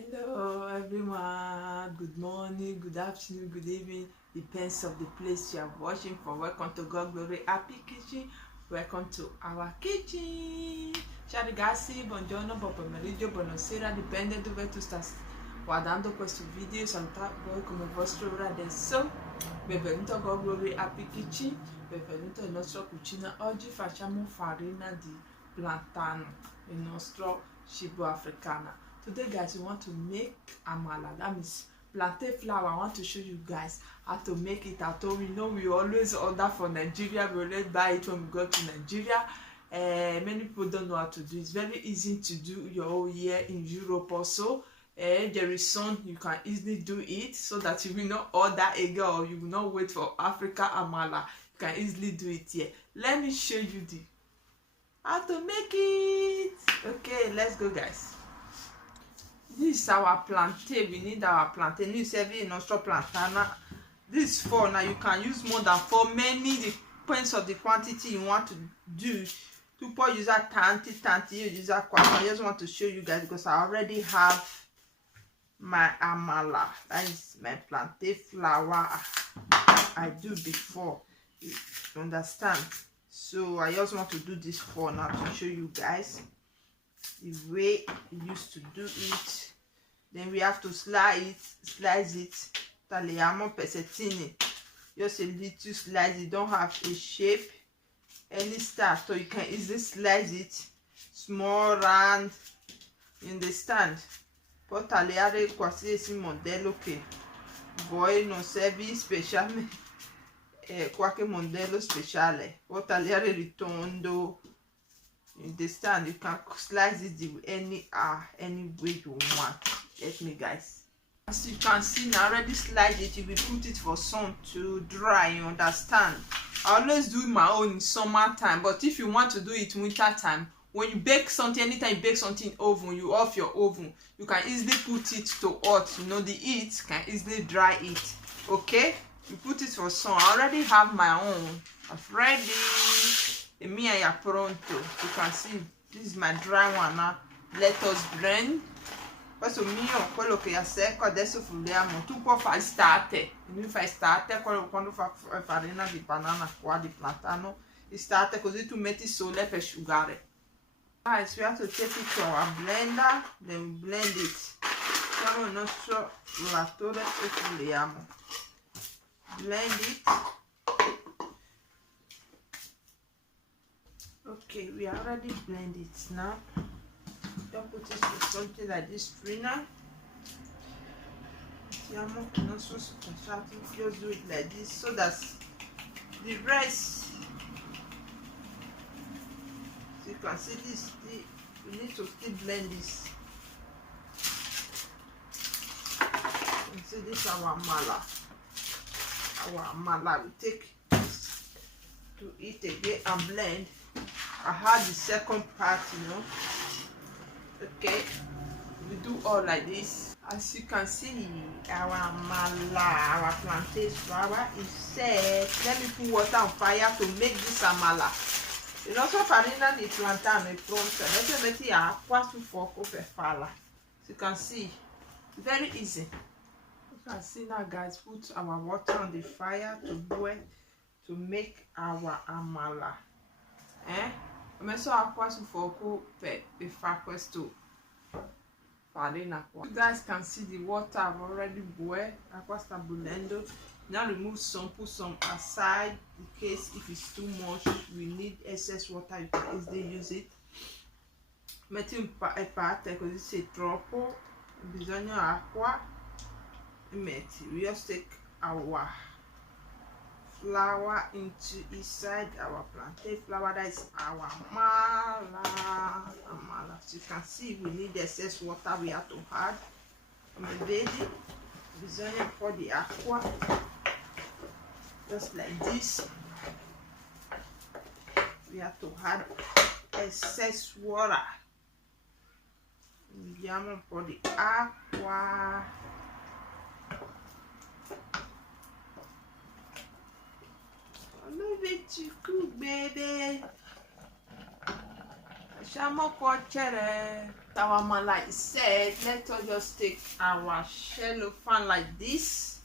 Hello everyone, good morning, good afternoon, good evening, depends of the place you are watching from. Welcome to God Glory Happy Kitchen. Welcome to our kitchen. Ciao ragazzi, buongiorno, buon pomeriggio, buonasera, dipende dove tu stai guardando questo video. Salutate voi come vostro ora adesso. Benvenuto a God Glory Happy Kitchen, benvenuto nella nostra cucina. Oggi facciamo farina di plantano, il nostro cibo africana. Today guys, we want to make amala, that means plantain flour. I want to show you guys how to make it at home. You know, we always order from Nigeria, we always buy it when we go to Nigeria. Many people don't know how to do it. It's very easy to do your here in Europe also. There is some you can easily do it, so that you will not order again or you will not wait for Africa amala. You can easily do it here. Let me show you how to make it. Okay, let's go guys. This is our plantain. We need our plantain. This is every nostro plantana. This is 4. Now you can use more than 4. Many depends on the quantity you want to do. People use that tanti, you use that quantity. I just want to show you guys because I already have my amala. That is my plantain flour I do before. You understand? So I just want to do this 4 now to show you guys the way we used to do it. Then we have to slice it. Tagliamo pezzettini. Just a little slice. You don't have a shape, any style, so you can easily slice it small, round. You understand? Poi tagliare qualsiasi modello che voi non serve speciale, qualche modello speciale. Poi tagliare ritondo. You understand? You can slice it any way you want. Let me guys. As you can see, now already sliced it. You will put it for sun to dry. You understand? I always do my own in summer time, but if you want to do it winter time, when you bake something, anytime you bake something in oven, you off your oven, you can easily put it to hot. You know, the heat can easily dry it. Okay, you put it for sun. I already have my own. I've ready. The mia è pronto. You can see this is my dry one now. Let us blend. Questo mio, quello che è secco, adesso frulliamo. Tu puoi fare estate. Lui fa estate quando fa farina di banana qua, di plantano. Estate, così tu metti sole per asciugare. Guys, we have to take it to our blender, then blend it. Mettiamo il nostro frullatore e frulliamo. Blend it. Okay, we already blend it now. Don't put it in something like this strainer. Just do it like this so that the rest, so you can see this, we need to still blend this. You can see this our amala. Our amala we take this to eat again and blend. I had the second part, you know. Okay, we do all like this. As you can see, our amala, our plantain flour is set. Let me put water on fire to make this amala. The nostra farina di plantano è pronta. Adesso metti acqua sul fuoco per farla. As you can see, very easy. You can see now, guys, put our water on the fire to boil to make our amala. Ho messo acqua sul fuoco per fare questo farina qua. You guys can see the water I've already boiled. Acqua sta bollendo. Now remove some, put some aside in case if it's too much, we need excess water, you can easily use it. Metti un parte così se è troppo, bisogna acqua e metti. We just take our flour into inside our plantain flour. That is our amala. As you can see, we need excess water we have to add. Vedi, bisogna un po' di acqua, just like this. We have to add excess water. Mettiamo un po' di acqua. Move it to cook, baby. Shamo cuocere. Our amala is set. Let us just take our shallow fan like this.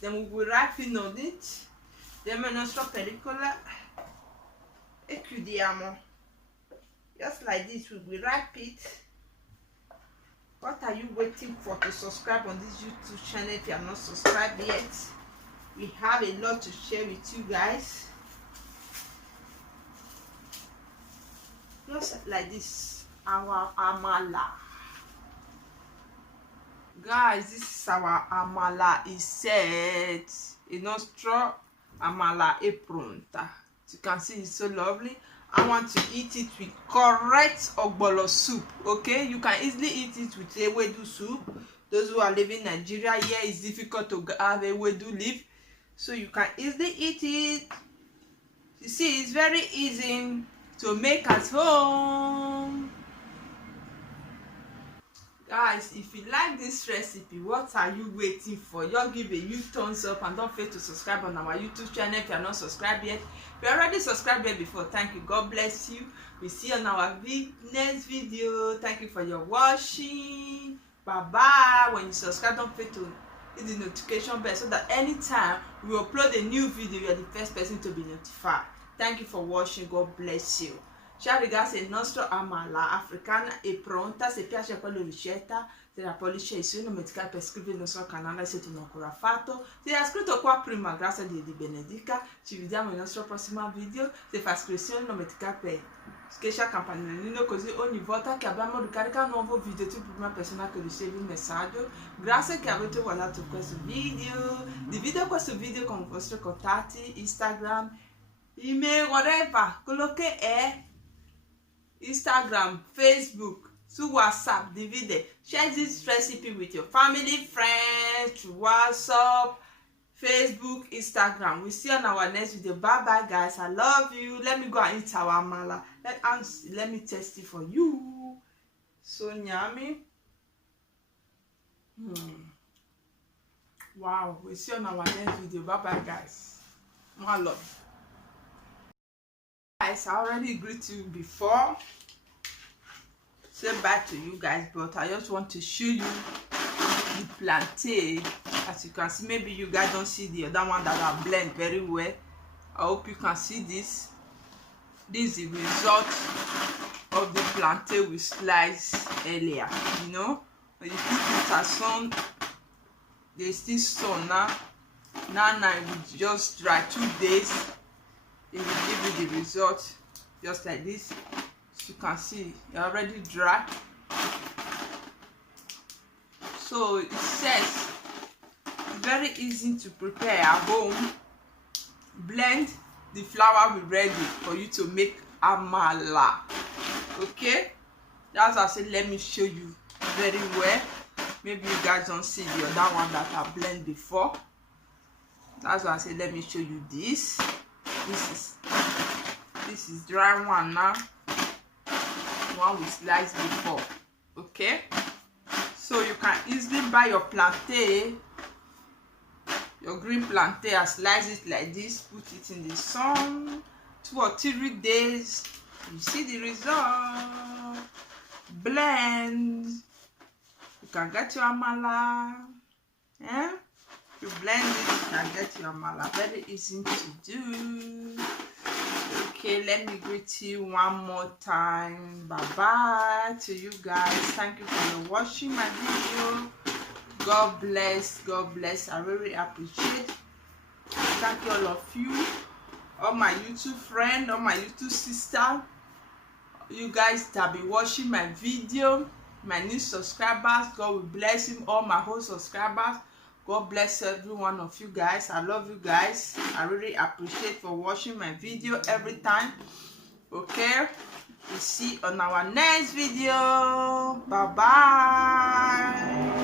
Then we will wrapping on it. Then we nostre pellicola e chiudiamo. Just like this, we will wrap it. What are you waiting for to subscribe on this YouTube channel if you are not subscribed yet? We have a lot to share with you guys. Just like this, our amala. Guys, this is our amala. Is set. Il nostro amala è pronta. You can see it's so lovely. I want to eat it with correct ogbolo soup. Okay, you can easily eat it with ewedu soup. Those who are living in Nigeria, here it's difficult to have ewedu leaf, so you can easily eat it. You see, it's very easy to make at home. Guys, if you like this recipe, what are you waiting for? Just give a huge thumbs up and don't forget to subscribe on our YouTube channel if you are not subscribed yet. If you already subscribed here before, thank you. God bless you. We see you on our next video. Thank you for your watching. Bye bye. When you subscribe, don't forget to hit the notification bell so that anytime we upload a new video, you are the first person to be notified. Thank you for watching. God bless you. Ciao ragazzi, il nostro amala africana è pronta. Se piace quella ricetta, se la pollice su, non dimenticare per iscrivervi al nostro canale se tu non ancora fatto. Se hai iscritto qua prima, grazie a Dio di benedica. Ci vediamo nel nostro prossimo video. Se fai iscrizione, non dimenticare per schiacciare la campanellina, così ogni volta che abbiamo ricaricato un nuovo video, tu sei la prima persona che riceve il messaggio. Grazie che avete guardato questo video. Divido questo video con i vostri contatti, Instagram, email, whatever, quello che è. Instagram, Facebook, su WhatsApp, divide. Share this recipe with your family, friends, through WhatsApp, Facebook, Instagram. We see you on our next video. Bye bye guys. I love you. Let me go and eat our amala. Let me taste it for you. So yummy. Wow. We see you on our next video. Bye bye guys. More love. Guys, I already greeted you before, say bye to you guys, but I just want to show you the plantain. As you can see, maybe you guys don't see the other one that I blend very well. I hope you can see this. This is the result of the plantain we sliced earlier. You know, when you put it as sun, they still sun now. Now it will just dry 2 days. It will give you the result just like this. As you can see, it's already dry. So it says it's very easy to prepare at home. Blend the flour will ready for you to make amala. Okay, that's why I said let me show you very well. Maybe you guys don't see the other one that I blend before. That's why I said let me show you this. This is dry one now. One we sliced before. Okay, so you can easily buy your plantain, your green plantain, and slice it like this. Put it in the sun 2 or 3 days. You see the result. Blend. You can get your amala. Yeah. You blend it, you can get your amala. Very easy to do. Okay, let me greet you one more time. Bye bye to you guys. Thank you for watching my video. God bless. God bless. I really appreciate. Thank you all of you, all my YouTube friends, all my YouTube sister, you guys that be watching my video, my new subscribers. God will bless him. All my whole subscribers. God bless every one of you guys. I love you guys. I really appreciate for watching my video every time. Okay, we see on our next video. Bye bye.